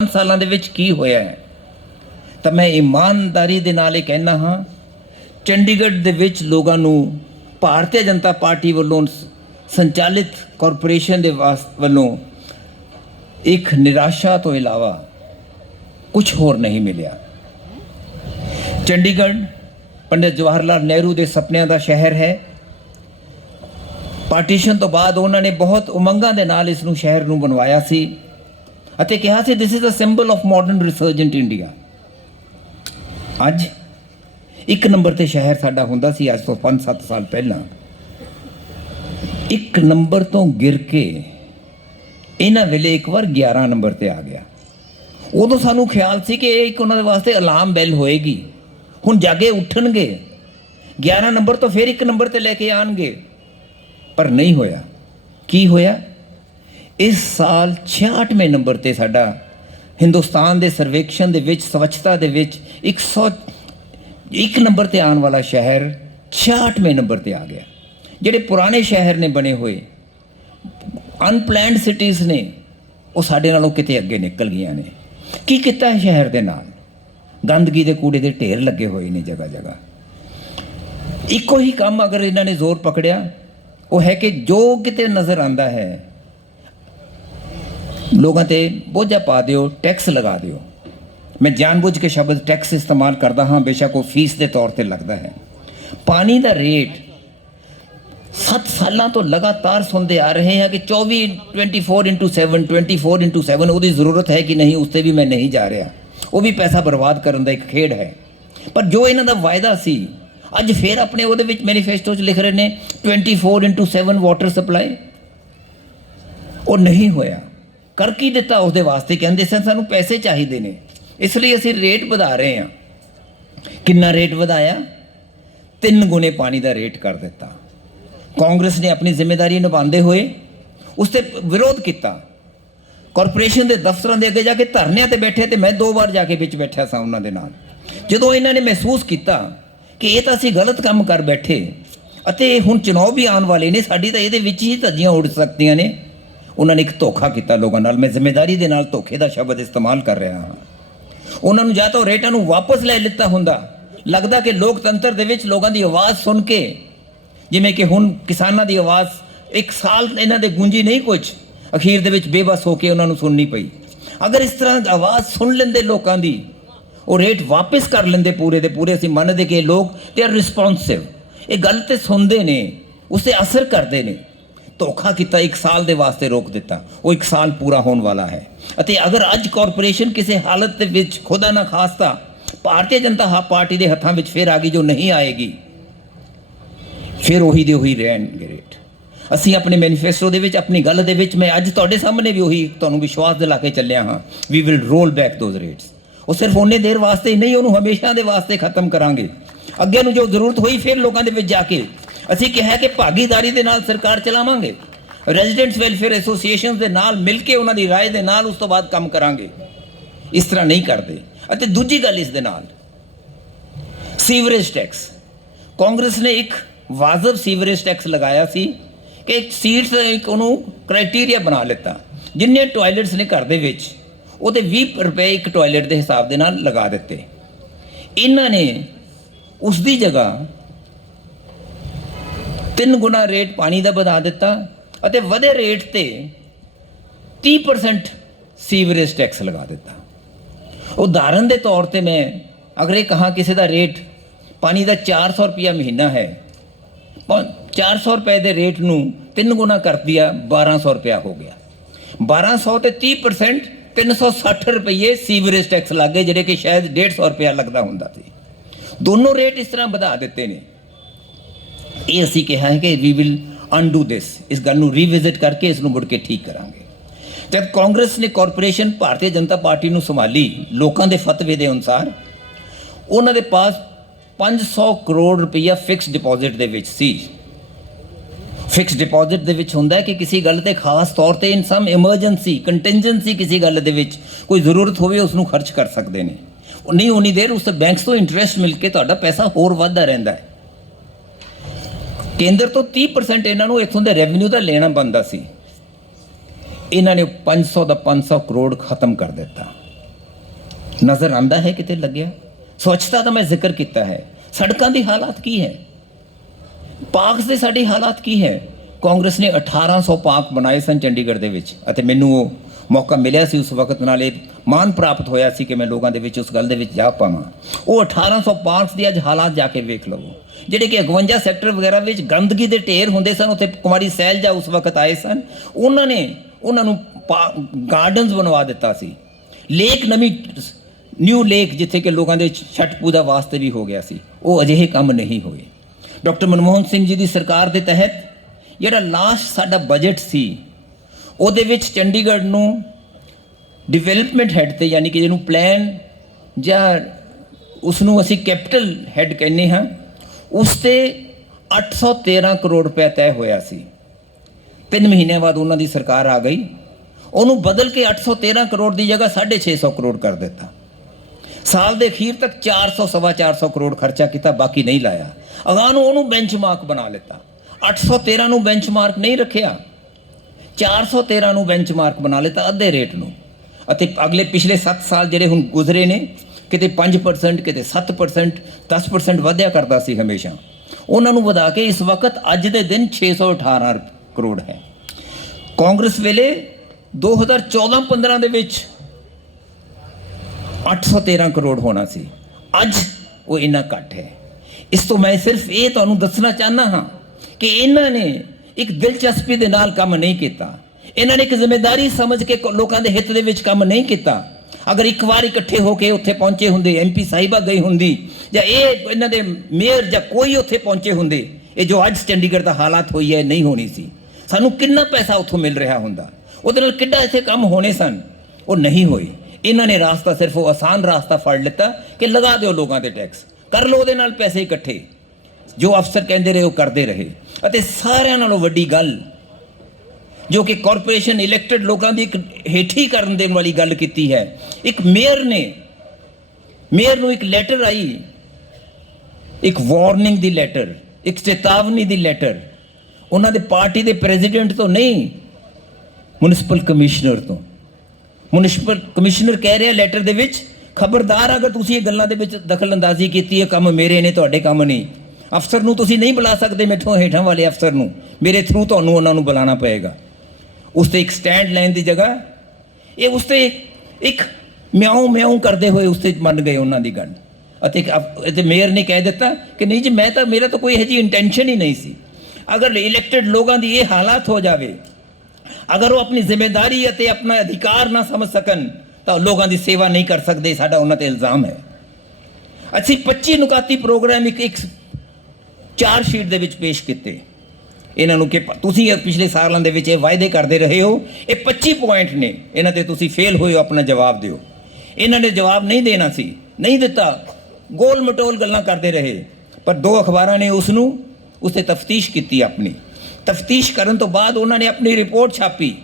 ਸਾਲਾਂ ਦੇ ਵਿੱਚ ਕੀ ਹੋਇਆ ਹੈ ਤਾਂ ਮੈਂ ਇਮਾਨਦਾਰੀ ਦੇ ਨਾਲ ਇਹ ਕਹਿਣਾ ਹਾਂ, ਚੰਡੀਗੜ੍ਹ ਦੇ ਵਿੱਚ ਲੋਕਾਂ ਨੂੰ ਭਾਰਤੀ ਜਨਤਾ ਪਾਰਟੀ ਵੱਲੋਂ ਸੰਚਾਲਿਤ ਕਾਰਪੋਰੇਸ਼ਨ ਦੇ ਵੱਲੋਂ ਇੱਕ ਨਿਰਾਸ਼ਾ ਤੋਂ ਇਲਾਵਾ ਕੁਝ ਹੋਰ ਨਹੀਂ ਮਿਲਿਆ। ਚੰਡੀਗੜ੍ਹ ਪੰਡਿਤ ਜਵਾਹਰ ਲਾਲ ਨਹਿਰੂ ਦੇ ਸੁਪਨਿਆਂ ਦਾ ਸ਼ਹਿਰ ਹੈ। ਪਾਰਟੀਸ਼ਨ ਤੋਂ ਬਾਅਦ ਉਹਨਾਂ ਨੇ ਬਹੁਤ ਉਮੰਗਾਂ ਦੇ ਨਾਲ ਇਸ ਨੂੰ ਸ਼ਹਿਰ ਨੂੰ ਬਣਵਾਇਆ ਸੀ ਅਤੇ ਕਿਹਾ ਸੀ this is a symbol of modern resurgent India. ਅੱਜ ਇੱਕ ਨੰਬਰ ਤੇ ਸ਼ਹਿਰ ਸਾਡਾ ਹੁੰਦਾ ਸੀ ਅੱਜ ਤੋਂ 5-7 ਸਾਲ ਪਹਿਲਾਂ, ਇੱਕ ਨੰਬਰ ਤੋਂ ਗਿਰ ਕੇ ਇਹਨਾਂ ਵੇਲੇ ਇੱਕ ਵਾਰ 11 ਨੰਬਰ ਤੇ ਆ ਗਿਆ। ਉਦੋਂ ਸਾਨੂੰ ਖਿਆਲ ਸੀ ਕਿ ਇਹ ਇੱਕ ਉਹਨਾਂ ਦੇ ਵਾਸਤੇ ਅਲਾਰਮ ਬੈਲ ਹੋਏਗੀ, ਹੁਣ ਜਾਗੇ ਉੱਠਣਗੇ, 11 ਨੰਬਰ ਤੋਂ ਫਿਰ ਇੱਕ ਨੰਬਰ ਤੇ ਲੈ ਕੇ ਆਣਗੇ, ਪਰ ਨਹੀਂ ਹੋਇਆ। ਕੀ ਹੋਇਆ? ਇਸ ਸਾਲ 66ਵੇਂ ਨੰਬਰ ਤੇ ਸਾਡਾ ਹਿੰਦੁਸਤਾਨ ਦੇ ਸਰਵੇਖਣ ਦੇ ਵਿੱਚ ਸਵੱਛਤਾ ਦੇ ਵਿੱਚ 101 ਨੰਬਰ ਤੇ ਆਉਣ ਵਾਲਾ ਸ਼ਹਿਰ 66ਵੇਂ ਨੰਬਰ ਤੇ ਆ ਗਿਆ। ਜਿਹੜੇ ਪੁਰਾਣੇ ਸ਼ਹਿਰ ਨੇ ਬਣੇ ਹੋਏ ਅਨਪਲੈਨਡ ਸਿਟੀਜ਼ ਨੇ, ਉਹ ਸਾਡੇ ਨਾਲੋਂ ਕਿਤੇ ਅੱਗੇ ਨਿਕਲ ਗਈਆਂ ਨੇ। ਕੀ ਕੀਤਾ ਹੈ ਸ਼ਹਿਰ ਦੇ ਨਾਲ? ਗੰਦਗੀ ਦੇ ਕੂੜੇ ਦੇ ਢੇਰ ਲੱਗੇ ਹੋਏ ਨੇ ਜਗ੍ਹਾ ਜਗ੍ਹਾ। ਇੱਕੋ ਹੀ ਕੰਮ ਅਗਰ ਇਹਨਾਂ ਨੇ ਜ਼ੋਰ ਪਕੜਿਆ, ਉਹ ਹੈ ਕਿ ਜੋ ਕਿਤੇ ਨਜ਼ਰ ਆਉਂਦਾ ਹੈ ਲੋਕਾਂ ਤੇ ਬੋਝਾ ਪਾ ਦਿਓ, ਟੈਕਸ ਲਗਾ ਦਿਓ। ਮੈਂ ਜਾਣਬੁੱਝ ਕੇ ਸ਼ਬਦ ਟੈਕਸ ਇਸਤੇਮਾਲ ਕਰਦਾ ਹਾਂ, ਬੇਸ਼ੱਕ ਉਹ ਫੀਸ ਦੇ ਤੌਰ ਤੇ ਲੱਗਦਾ ਹੈ। ਪਾਣੀ ਦਾ ਰੇਟ 7 ਸਾਲਾਂ ਤੋਂ ਲਗਾਤਾਰ ਸੁਣਦੇ ਆ ਰਹੇ ਹਾਂ ਕਿ 24/7 ਉਹਦੀ ਜ਼ਰੂਰਤ ਹੈ ਕਿ ਨਹੀਂ, ਉਸ 'ਤੇ ਵੀ ਮੈਂ ਨਹੀਂ ਜਾ ਰਿਹਾ। ਉਹ ਵੀ ਪੈਸਾ ਬਰਬਾਦ ਕਰਨ ਦਾ ਇੱਕ ਖੇਡ ਹੈ। ਪਰ ਜੋ ਇਹਨਾਂ ਦਾ ਵਾਅਦਾ ਸੀ, ਅੱਜ ਫਿਰ ਆਪਣੇ ਉਹਦੇ ਵਿੱਚ ਮੈਨੀਫੈਸਟੋ 'ਚ ਲਿਖ ਰਹੇ ਨੇ 24/7 ਵਾਟਰ ਸਪਲਾਈ। ਉਹ ਨਹੀਂ ਹੋਇਆ। ਕਰ ਕੀ ਦਿੱਤਾ ਉਸਦੇ ਵਾਸਤੇ? ਕਹਿੰਦੇ ਸਨ ਸਾਨੂੰ ਪੈਸੇ ਚਾਹੀਦੇ ਨੇ, ਇਸ ਲਈ ਅਸੀਂ ਰੇਟ ਵਧਾ ਰਹੇ ਹਾਂ। ਕਿੰਨਾ ਰੇਟ ਵਧਾਇਆ? 3 ਗੁਣੇ ਪਾਣੀ ਦਾ ਰੇਟ ਕਰ ਦਿੱਤਾ। ਕਾਂਗਰਸ ਨੇ ਆਪਣੀ ਜ਼ਿੰਮੇਵਾਰੀ ਨਿਭਾਉਂਦੇ ਹੋਏ ਉਸ 'ਤੇ ਵਿਰੋਧ ਕੀਤਾ। ਕਾਰਪੋਰੇਸ਼ਨ ਦੇ ਦਫ਼ਤਰਾਂ ਦੇ ਅੱਗੇ ਜਾ ਕੇ ਧਰਨਿਆਂ 'ਤੇ ਬੈਠੇ, ਤੇ ਮੈਂ 2 ਵਾਰ ਜਾ ਕੇ ਵਿੱਚ ਬੈਠਿਆ ਸਾਂ ਉਹਨਾਂ ਦੇ ਨਾਲ। ਜਦੋਂ ਇਹਨਾਂ ਨੇ ਮਹਿਸੂਸ ਕੀਤਾ ਕਿ ਇਹ ਤਾਂ ਅਸੀਂ ਗਲਤ ਕੰਮ ਕਰ ਬੈਠੇ ਅਤੇ ਹੁਣ ਚੁਣਾਵ ਵੀ ਆਉਣ ਵਾਲੇ ਨੇ, ਸਾਡੀ ਤਾਂ ਇਹਦੇ ਵਿੱਚ ਹੀ ਧੱਜੀਆਂ ਉੱਡ ਸਕਦੀਆਂ ਨੇ, ਉਹਨਾਂ ਨੇ ਇੱਕ ਧੋਖਾ ਕੀਤਾ ਲੋਕਾਂ ਨਾਲ। ਮੈਂ ਜ਼ਿੰਮੇਵਾਰੀ ਦੇ ਨਾਲ ਧੋਖੇ ਦਾ ਸ਼ਬਦ ਇਸਤੇਮਾਲ ਕਰ ਰਿਹਾ ਹਾਂ। ਉਹਨਾਂ ਨੂੰ ਜਾਂ ਤਾਂ ਰੇਟਾਂ ਨੂੰ ਵਾਪਸ ਲੈ ਲਿੱਤਾ ਹੁੰਦਾ। ਲੱਗਦਾ ਕਿ ਲੋਕਤੰਤਰ ਦੇ ਵਿੱਚ ਲੋਕਾਂ ਦੀ ਆਵਾਜ਼ ਸੁਣ ਕੇ, ਜਿਵੇਂ ਕਿ ਹੁਣ ਕਿਸਾਨਾਂ ਦੀ ਆਵਾਜ਼ 1 ਸਾਲ ਇਹਨਾਂ ਦੇ ਗੂੰਜੀ ਨਹੀਂ, ਕੁਝ ਅਖੀਰ ਦੇ ਵਿੱਚ ਬੇਬਸ ਹੋ ਕੇ ਉਹਨਾਂ ਨੂੰ ਸੁਣਨੀ ਪਈ। ਅਗਰ ਇਸ ਤਰ੍ਹਾਂ ਆਵਾਜ਼ ਸੁਣ ਲੈਂਦੇ ਲੋਕਾਂ ਦੀ, ਉਹ ਰੇਟ ਵਾਪਸ ਕਰ ਲੈਂਦੇ ਪੂਰੇ ਦੇ ਪੂਰੇ। ਅਸੀਂ ਮੰਨਦੇ ਕਿ ਲੋਕ ਤੇ ਆਰ ਰਿਸਪੌਂਸਿਵ, ਇਹ ਗੱਲ ਤੇ ਸੁਣਦੇ ਨੇ, ਉਸ 'ਤੇ ਅਸਰ ਕਰਦੇ ਨੇ। ਧੋਖਾ ਕੀਤਾ, 1 ਸਾਲ ਦੇ ਵਾਸਤੇ ਰੋਕ ਦਿੱਤਾ। ਉਹ 1 ਸਾਲ ਪੂਰਾ ਹੋਣ ਵਾਲਾ ਹੈ ਅਤੇ ਅਗਰ ਅੱਜ ਕਾਰਪੋਰੇਸ਼ਨ ਕਿਸੇ ਹਾਲਤ ਦੇ ਵਿੱਚ ਖੁਦਾ ਨਾ ਖਾਸਤਾ ਭਾਰਤੀ ਜਨਤਾ ਪਾਰਟੀ ਦੇ ਹੱਥਾਂ ਵਿੱਚ ਫਿਰ ਆ ਗਈ, ਜੋ ਨਹੀਂ ਆਏਗੀ, ਫਿਰ ਉਹੀ ਦੇ ਉਹੀ ਰਹਿਣਗੇ ਰੇਟ। ਅਸੀਂ ਆਪਣੇ ਮੈਨੀਫੈਸਟੋ ਦੇ ਵਿੱਚ, ਆਪਣੀ ਗੱਲ ਦੇ ਵਿੱਚ, ਮੈਂ ਅੱਜ ਤੁਹਾਡੇ ਸਾਹਮਣੇ ਵੀ ਉਹੀ ਤੁਹਾਨੂੰ ਵਿਸ਼ਵਾਸ ਦਿਲਾ ਕੇ ਚੱਲਿਆ ਹਾਂ, we will roll back those rates. ਉਹ ਸਿਰਫ ਉਹਨੇ ਦੇਰ ਵਾਸਤੇ ਹੀ ਨਹੀਂ, ਉਹਨੂੰ ਹਮੇਸ਼ਾ ਦੇ ਵਾਸਤੇ ਖਤਮ ਕਰਾਂਗੇ। ਅੱਗੇ ਨੂੰ ਜੋ ਜ਼ਰੂਰਤ ਹੋਈ ਫਿਰ ਲੋਕਾਂ ਦੇ ਵਿੱਚ ਜਾ ਕੇ ਅਸੀਂ ਕਿਹਾ ਕਿ ਭਾਗੀਦਾਰੀ ਦੇ ਨਾਲ ਸਰਕਾਰ ਚਲਾਵਾਂਗੇ, ਰੈਜ਼ੀਡੈਂਟਸ ਵੈਲਫੇਅਰ ਐਸੋਸੀਏਸ਼ਨ ਦੇ ਨਾਲ ਮਿਲ ਕੇ ਉਹਨਾਂ ਦੀ ਰਾਏ ਦੇ ਨਾਲ ਉਸ ਤੋਂ ਬਾਅਦ ਕੰਮ ਕਰਾਂਗੇ। ਇਸ ਤਰ੍ਹਾਂ ਨਹੀਂ ਕਰਦੇ। ਅਤੇ ਦੂਜੀ ਗੱਲ ਇਸ ਦੇ ਨਾਲ ਸੀਵਰੇਜ ਟੈਕਸ। ਕਾਂਗਰਸ ਨੇ ਇੱਕ ਵਾਜਬ ਸੀਵਰੇਜ ਟੈਕਸ ਲਗਾਇਆ ਸੀ ਕਿ ਇੱਕ ਸੀਟਸ, ਇੱਕ ਉਹਨੂੰ ਕ੍ਰਾਈਟੀਰੀਆ ਬਣਾ ਲਿੱਤਾ। ਜਿੰਨੇ ਟਾਇਲਟਸ ਨੇ ਘਰ ਦੇ ਵਿੱਚ, ਉਹਦੇ 20 ਰੁਪਏ ਇੱਕ ਟਾਇਲਟ ਦੇ ਹਿਸਾਬ ਦੇ ਨਾਲ ਲਗਾ ਦਿੱਤੇ। ਇਹਨਾਂ ਨੇ ਉਸ ਦੀ ਜਗ੍ਹਾ 3 ਗੁਣਾ ਰੇਟ ਪਾਣੀ ਦਾ ਵਧਾ ਦਿੱਤਾ ਅਤੇ ਵਧੇ ਰੇਟ ਤੇ 30% ਸੀਵਰੇਜ ਟੈਕਸ ਲਗਾ ਦਿੱਤਾ। ਉਦਾਹਰਨ ਦੇ ਤੌਰ ਤੇ ਮੈਂ ਅਗਰ ਇਹ ਕਹਾਂ ਕਿਸੇ ਦਾ ਰੇਟ ਪਾਣੀ ਦਾ 400 ਰੁਪਇਆ ਮਹੀਨਾ ਹੈ, 400 ਰੁਪਏ ਦੇ ਰੇਟ ਨੂੰ 3 ਗੁਣਾ ਕਰ ਦਿਆ, 1200 ਰੁਪਇਆ ਹੋ ਗਿਆ। 1200 ਤੇ 30% 360 ਰੁਪਏ ਸੀਵਰੇਜ ਟੈਕਸ ਲੱਗ ਗਏ, ਜਿਹੜੇ ਕਿ ਸ਼ਾਇਦ 150 ਰੁਪਇਆ ਲੱਗਦਾ ਹੁੰਦਾ ਸੀ। ਦੋਨੋਂ ਰੇਟ ਇਸ ਤਰ੍ਹਾਂ ਵਧਾ ਦਿੱਤੇ ਨੇ। ਇਹ ਅਸੀਂ ਕਿਹਾ ਹੈ ਕਿ ਵੀ ਵਿਲ ਅਨਡੂ ਦਿਸ, ਇਸ ਗੱਲ ਨੂੰ ਰੀਵਿਜ਼ਿਟ ਕਰਕੇ ਇਸ ਨੂੰ ਮੁੜ ਕੇ ਠੀਕ ਕਰਾਂਗੇ। ਜਦ ਕਾਂਗਰਸ ਨੇ ਕਾਰਪੋਰੇਸ਼ਨ ਭਾਰਤੀ ਜਨਤਾ ਪਾਰਟੀ ਨੂੰ ਸੰਭਾਲੀ, ਲੋਕਾਂ ਦੇ ਫਤਵੇ ਦੇ ਅਨੁਸਾਰ ਉਹਨਾਂ ਦੇ ਪਾਸ 500 ਕਰੋੜ ਰੁਪਈਆ ਫਿਕਸ ਡਿਪੋਜ਼ਿਟ ਦੇ ਵਿੱਚ ਸੀ। ਫਿਕਸ ਡਿਪੋਜ਼ਿਟ ਦੇ ਵਿੱਚ ਹੁੰਦਾ ਕਿ ਕਿਸੇ ਗੱਲ ਤੇ ਖਾਸ ਤੌਰ ਤੇ ਇਨ ਸਮ ਐਮਰਜੈਂਸੀ, ਕੰਟਿੰਜੈਂਸੀ, ਕਿਸੇ ਗੱਲ ਦੇ ਵਿੱਚ ਕੋਈ ਜ਼ਰੂਰਤ ਹੋਵੇ ਉਸ ਨੂੰ ਖਰਚ ਕਰ ਸਕਦੇ ਨੇ। ਉਹ ਨਹੀਂ ਉਨੀ ਦੇਰ ਉਸ ਬੈਂਕਸ ਤੋਂ ਇੰਟਰਸਟ ਮਿਲ ਕੇ ਤੁਹਾਡਾ ਪੈਸਾ ਹੋਰ ਵੱਧਦਾ ਰਹਿੰਦਾ ਹੈ। ਕੇਂਦਰ ਤੋਂ 30% ਇਹਨਾਂ ਨੂੰ ਇੱਥੋਂ ਦੇ ਰੈਵਨਿਊ ਦਾ ਲੈਣਾ ਬਣਦਾ ਸੀ। ਇਹਨਾਂ ਨੇ 500 ਦਾ 500 ਕਰੋੜ ਖਤਮ ਕਰ ਦਿੱਤਾ। ਨਜ਼ਰ ਆਉਂਦਾ ਹੈ ਕਿਤੇ ਲੱਗਿਆ? ਸਵੱਛਤਾ ਦਾ ਮੈਂ ਜ਼ਿਕਰ ਕੀਤਾ ਹੈ, ਸੜਕਾਂ ਦੀ ਹਾਲਾਤ ਕੀ ਹੈ, ਪਾਰਕਸ ਦੇ ਸਾਡੇ ਹਾਲਾਤ ਕੀ ਹੈ? ਕਾਂਗਰਸ ਨੇ 1800 ਪਾਰਕ ਬਣਾਏ ਸਨ ਚੰਡੀਗੜ੍ਹ ਦੇ ਵਿੱਚ, ਅਤੇ ਮੈਨੂੰ ਉਹ ਮੌਕਾ ਮਿਲਿਆ ਸੀ ਉਸ ਵਕਤ, ਨਾਲ ਇਹ ਮਾਣ ਪ੍ਰਾਪਤ ਹੋਇਆ ਸੀ ਕਿ ਮੈਂ ਲੋਕਾਂ ਦੇ ਵਿੱਚ ਉਸ ਗੱਲ ਦੇ ਵਿੱਚ ਜਾ ਪਾਵਾਂ। ਉਹ 1800 ਪਾਰਕਸ ਦੀ ਅੱਜ ਹਾਲਾਤ ਜਾ ਕੇ ਵੇਖ ਲਵੋ, ਜਿਹੜੇ ਕਿ 51 ਸੈਕਟਰ ਵਗੈਰਾ ਵਿੱਚ ਗੰਦਗੀ ਦੇ ਢੇਰ ਹੁੰਦੇ ਸਨ। ਉੱਥੇ ਕੁਮਾਰੀ ਸੈਲਜਾ ਉਸ ਵਕਤ ਆਏ ਸਨ, ਉਹਨਾਂ ਨੇ ਉਹਨਾਂ ਨੂੰ ਗਾਰਡਨਸ ਬਣਵਾ ਦਿੱਤਾ ਸੀ। ਲੇਕ ਨਵੀਂ ਨਿਊ ਲੇਕ ਜਿੱਥੇ ਕਿ ਲੋਕਾਂ ਦੇ ਛਠ ਪੂਜਾ ਵਾਸਤੇ ਵੀ ਹੋ ਗਿਆ ਸੀ, ਉਹ ਅਜਿਹੇ ਕੰਮ ਨਹੀਂ ਹੋਏ। ਡਾਕਟਰ ਮਨਮੋਹਨ ਸਿੰਘ ਜੀ ਦੀ ਸਰਕਾਰ ਦੇ ਤਹਿਤ ਜਿਹੜਾ ਲਾਸਟ ਸਾਡਾ ਬਜਟ ਸੀ, ਉਹਦੇ ਵਿੱਚ ਚੰਡੀਗੜ੍ਹ ਨੂੰ ਡਿਵੈਲਪਮੈਂਟ ਹੈਡ ਤੇ, ਯਾਨੀ ਕਿ ਜਿਹਨੂੰ ਪਲਾਨ ਜਾਂ ਉਸ ਨੂੰ ਅਸੀਂ ਕੈਪੀਟਲ ਹੈਡ ਕਹਿੰਦੇ ਹਾਂ, ਉਸ ਤੇ 813 ਕਰੋੜ ਰੁਪਏ ਤੈਅ ਹੋਇਆ ਸੀ। 3 ਮਹੀਨਿਆਂ ਬਾਅਦ ਉਹਨਾਂ ਦੀ ਸਰਕਾਰ ਆ ਗਈ, ਉਹਨੂੰ ਬਦਲ ਕੇ 813 ਕਰੋੜ ਦੀ ਜਗ੍ਹਾ 650 ਕਰੋੜ ਕਰ ਦਿੱਤਾ। ਸਾਲ ਦੇ ਅਖੀਰ ਤੱਕ 400 ਸਵਾ 400 ਕਰੋੜ ਖਰਚਾ ਕੀਤਾ, ਬਾਕੀ ਨਹੀਂ ਲਾਇਆ। ਅਗਾਂਹ ਨੂੰ ਉਹਨੂੰ ਬੈਂਚਮਾਰਕ ਬਣਾ ਲਿੱਤਾ। 813 ਨੂੰ ਬੈਂਚਮਾਰਕ ਨਹੀਂ ਰੱਖਿਆ, 413 ਨੂੰ ਬੈਂਚਮਾਰਕ ਬਣਾ ਲਿੱਤਾ, ਅੱਧੇ ਰੇਟ ਨੂੰ। ਅਤੇ ਅਗਲੇ ਪਿਛਲੇ 7 ਸਾਲ ਜਿਹੜੇ ਹੁਣ ਗੁਜ਼ਰੇ ਨੇ, ਕਿਤੇ 5%, ਕਿਤੇ 7%, 10% ਵਧਿਆ ਕਰਦਾ ਸੀ ਹਮੇਸ਼ਾ, ਉਹਨਾਂ ਨੂੰ ਵਧਾ ਕੇ ਇਸ ਵਕਤ ਅੱਜ ਦੇ ਦਿਨ 618 ਕਰੋੜ ਹੈ। ਕਾਂਗਰਸ ਵੇਲੇ 2014-15 ਦੇ ਵਿੱਚ 813 ਕਰੋੜ ਹੋਣਾ ਸੀ, ਅੱਜ ਉਹ ਇੰਨਾ ਘੱਟ ਹੈ। ਇਸ ਤੋਂ ਮੈਂ ਸਿਰਫ ਇਹ ਤੁਹਾਨੂੰ ਦੱਸਣਾ ਚਾਹੁੰਦਾ ਹਾਂ ਕਿ ਇਹਨਾਂ ਨੇ ਇੱਕ ਦਿਲਚਸਪੀ ਦੇ ਨਾਲ ਕੰਮ ਨਹੀਂ ਕੀਤਾ, ਇਹਨਾਂ ਨੇ ਇੱਕ ਜ਼ਿੰਮੇਵਾਰੀ ਸਮਝ ਕੇ ਲੋਕਾਂ ਦੇ ਹਿੱਤ ਦੇ ਵਿੱਚ ਕੰਮ ਨਹੀਂ ਕੀਤਾ। ਅਗਰ ਇੱਕ ਵਾਰ ਇਕੱਠੇ ਹੋ ਕੇ ਉੱਥੇ ਪਹੁੰਚੇ ਹੁੰਦੇ, MP ਸਾਹਿਬਾ ਗਈ ਹੁੰਦੀ, ਜਾਂ ਇਹ ਇਹਨਾਂ ਦੇ ਮੇਅਰ ਜਾਂ ਕੋਈ ਉੱਥੇ ਪਹੁੰਚੇ ਹੁੰਦੇ, ਇਹ ਜੋ ਅੱਜ ਚੰਡੀਗੜ੍ਹ ਦਾ ਹਾਲਾਤ ਹੋਈ ਹੈ ਨਹੀਂ ਹੋਣੀ ਸੀ। ਸਾਨੂੰ ਕਿੰਨਾ ਪੈਸਾ ਉੱਥੋਂ ਮਿਲ ਰਿਹਾ ਹੁੰਦਾ, ਉਹਦੇ ਨਾਲ ਕਿੱਡਾ ਇੱਥੇ ਕੰਮ ਹੋਣੇ ਸਨ, ਉਹ ਨਹੀਂ ਹੋਏ। ਇਹਨਾਂ ਨੇ ਰਾਸਤਾ ਸਿਰਫ ਉਹ ਆਸਾਨ ਰਾਸਤਾ ਫੜ ਲਿੱਤਾ ਕਿ ਲਗਾ ਦਿਓ ਲੋਕਾਂ ਦੇ ਟੈਕਸ, ਕਰ ਲਓ ਉਹਦੇ ਨਾਲ ਪੈਸੇ ਇਕੱਠੇ, ਜੋ ਅਫਸਰ ਕਹਿੰਦੇ ਰਹੇ ਉਹ ਕਰਦੇ ਰਹੇ। ਅਤੇ ਸਾਰਿਆਂ ਨਾਲੋਂ ਵੱਡੀ ਗੱਲ ਜੋ ਕਿ ਕਾਰਪੋਰੇਸ਼ਨ ਇਲੈਕਟਡ ਲੋਕਾਂ ਦੀ ਇੱਕ ਹੇਠੀ ਕਰਨ ਦੇਣ ਵਾਲੀ ਗੱਲ ਕੀਤੀ ਹੈ, ਇੱਕ ਮੇਅਰ ਨੂੰ ਇੱਕ ਲੈਟਰ ਆਈ, ਇੱਕ ਵਾਰਨਿੰਗ ਦੀ ਲੈਟਰ, ਇੱਕ ਚੇਤਾਵਨੀ ਦੀ ਲੈਟਰ, ਉਹਨਾਂ ਦੇ ਪਾਰਟੀ ਦੇ ਪ੍ਰੈਜ਼ੀਡੈਂਟ ਤੋਂ ਨਹੀਂ, ਮਿਊਨਿਸਪਲ ਕਮਿਸ਼ਨਰ ਤੋਂ। ਮਿਊਨਿਸਪਲ ਕਮਿਸ਼ਨਰ ਕਹਿ ਰਿਹਾ ਲੈਟਰ ਦੇ ਵਿੱਚ, ਖਬਰਦਾਰ ਅਗਰ ਤੁਸੀਂ ਇਹ ਗੱਲਾਂ ਦੇ ਵਿੱਚ ਦਖਲ ਅੰਦਾਜ਼ੀ ਕੀਤੀ ਹੈ, ਕੰਮ ਮੇਰੇ ਨੇ, ਤੁਹਾਡੇ ਕੰਮ ਨਹੀਂ। ਅਫਸਰ ਨੂੰ ਤੁਸੀਂ ਨਹੀਂ ਬੁਲਾ ਸਕਦੇ, ਮੈਥੋਂ ਹੇਠਾਂ ਵਾਲੇ ਅਫਸਰ ਨੂੰ, ਮੇਰੇ ਥਰੂ ਤੁਹਾਨੂੰ ਉਹਨਾਂ ਨੂੰ ਬੁਲਾਉਣਾ ਪਏਗਾ। ਉਸ 'ਤੇ ਇੱਕ ਸਟੈਂਡ ਲੈਣ ਦੀ ਜਗ੍ਹਾ ਇਹ ਉਸ 'ਤੇ ਇੱਕ ਮਿਆਉਂ ਕਰਦੇ ਹੋਏ ਉਸ 'ਤੇ ਮੰਨ ਗਏ ਉਹਨਾਂ ਦੀ ਗੱਲ। ਅਤੇ ਮੇਅਰ ਨੇ ਕਹਿ ਦਿੱਤਾ ਕਿ ਨਹੀਂ ਜੀ, ਮੇਰਾ ਤਾਂ ਕੋਈ ਇਹੋ ਜਿਹੀ ਇੰਟੈਂਸ਼ਨ ਹੀ ਨਹੀਂ ਸੀ। ਅਗਰ ਇਲੈਕਟਡ ਲੋਕਾਂ ਦੀ ਇਹ ਹਾਲਾਤ ਹੋ ਜਾਵੇ, ਅਗਰ ਉਹ ਆਪਣੀ ਜ਼ਿੰਮੇਵਾਰੀ ਅਤੇ ਆਪਣਾ ਅਧਿਕਾਰ ਨਾ ਸਮਝ ਸਕਣ, ਤਾਂ ਲੋਕਾਂ ਦੀ ਸੇਵਾ ਨਹੀਂ ਕਰ ਸਕਦੇ, ਸਾਡਾ ਉਹਨਾਂ 'ਤੇ ਇਲਜ਼ਾਮ ਹੈ। ਅਸੀਂ 25 ਨੁਕਾਤੀ ਪ੍ਰੋਗਰਾਮ ਇੱਕ ਚਾਰ ਸ਼ੀਟ ਦੇ ਵਿੱਚ ਪੇਸ਼ ਕੀਤੇ ਇਹਨਾਂ ਨੂੰ ਕਿ ਤੁਸੀਂ ਪਿਛਲੇ ਸਾਲਾਂ ਦੇ ਵਿੱਚ ਇਹ ਵਾਅਦੇ ਕਰਦੇ ਰਹੇ ਹੋ, ਇਹ 25 ਪੁਆਇੰਟ ਨੇ, ਇਹਨਾਂ 'ਤੇ ਤੁਸੀਂ ਫੇਲ ਹੋਏ ਹੋ, ਆਪਣਾ ਜਵਾਬ ਦਿਓ। ਇਹਨਾਂ ਨੇ ਜਵਾਬ ਨਹੀਂ ਦੇਣਾ ਸੀ, ਨਹੀਂ ਦਿੱਤਾ, ਗੋਲ ਮਟੋਲ ਗੱਲਾਂ ਕਰਦੇ ਰਹੇ। ਪਰ 2 ਅਖਬਾਰਾਂ ਨੇ ਉਸ 'ਤੇ ਤਫਤੀਸ਼ ਕੀਤੀ। ਆਪਣੀ ਤਫਤੀਸ਼ ਕਰਨ ਤੋਂ ਬਾਅਦ ਉਹਨਾਂ ਨੇ ਆਪਣੀ ਰਿਪੋਰਟ ਛਾਪੀ,